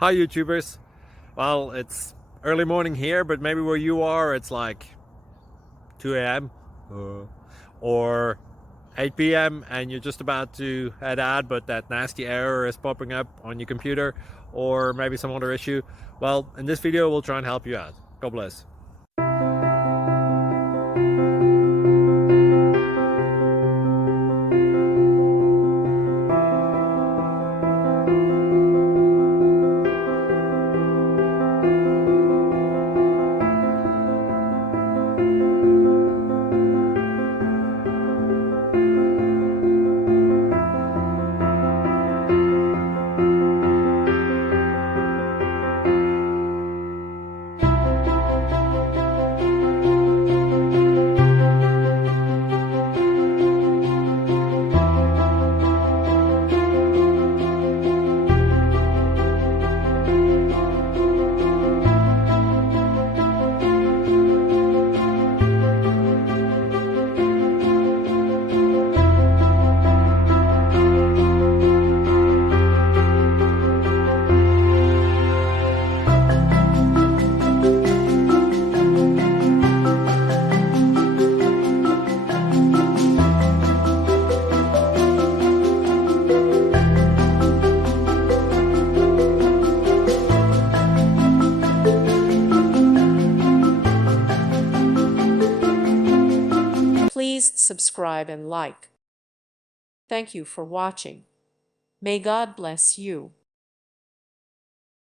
Hi YouTubers. Well, it's early morning here, but maybe where you are it's like 2 a.m. or 8 p.m. and you're just about to head out, but that nasty error is popping up on your computer, or maybe some other issue. Well, in this video we'll try and help you out. God bless. Please subscribe and like. Thank you for watching. May God bless you.